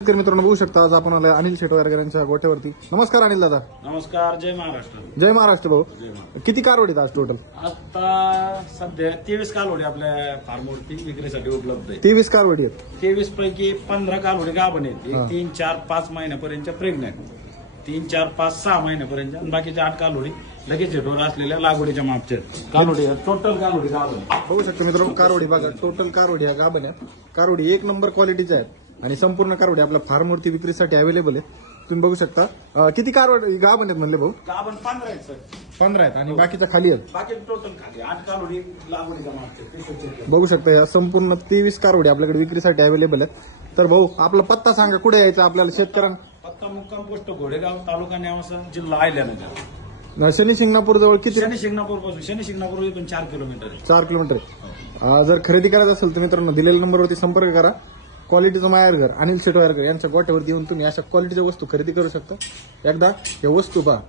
मित्रांनो बघू शकता आज आपण आलोय अनिल शेटवारकर यांच्या गोठ्यावरती। नमस्कार अनिल दादा। नमस्कार, जय महाराष्ट्र। जय महाराष्ट्र भाऊ। जय महाराष्ट्र। किती कारवडीत आज टोटल? आता सध्या 23 कालवडी आपल्या फार्मवरती विक्रीसाठी उपलब्ध आहे। 23 कारवडी आहेत। 23 पैकी 15 कालवडी गाभण आहेत। हा. 3, 4, 5 महिन्यापर्यंत प्रेग्नंट, 3, 4, 5, 6 महिन्यापर्यंत, आणि बाकीच्या 8 कालवडी लगेच ढोर असलेल्या लागवडीच्या मापच्या कालवडी। टोटल कालवडी गाभण बघू शकता मित्रांनो, कारवडी बघा, टोटल कारवडी ह्या गाभण आहेत। कारवडी एक नंबर क्वालिटीच्या आहेत आणि संपूर्ण कारवडी आपल्या फार्मवरती विक्रीसाठी अवेलेबल आहेत। तुम्ही बघू शकता किती कारवडी गाभण आहेत म्हणले भाऊ? गाभण 15 आहेत सर। 15 आहेत आणि बाकीच्या खाली आहेत। बाकी टोटल खाली 8 कालवडी लागवडीच्या मापच्या। बघू शकता या संपूर्ण 23 कारवडी आपल्याकडे विक्रीसाठी अवेलेबल आहेत। तर भाऊ आपला पत्ता सांगा, कुठे यायचं आपल्याला शेतकऱ्यांना? पत्ता मुक्काम पोस्ट घोडेगाव, तालुका नेवासा, जिल्हा अहिल्यानगर। शनी शिंगणापूर जवळ किती? शनी शिंगणापूर पासून, शनी शिंगणापूर इथून 4 किलोमीटर आहे। 4 किलोमीटर आहे। जर खरेदी करायचं असेल तर मित्रांनो दिलेल्या नंबरवरती संपर्क करा। क्वालिटीचं माहेरघर अनिल शेटवारकर यांच्या गोठ्यावरती येऊन तुम्ही अशा क्वालिटीच्या वस्तू खरेदी करू शकता। एकदा या वस्तू पहा।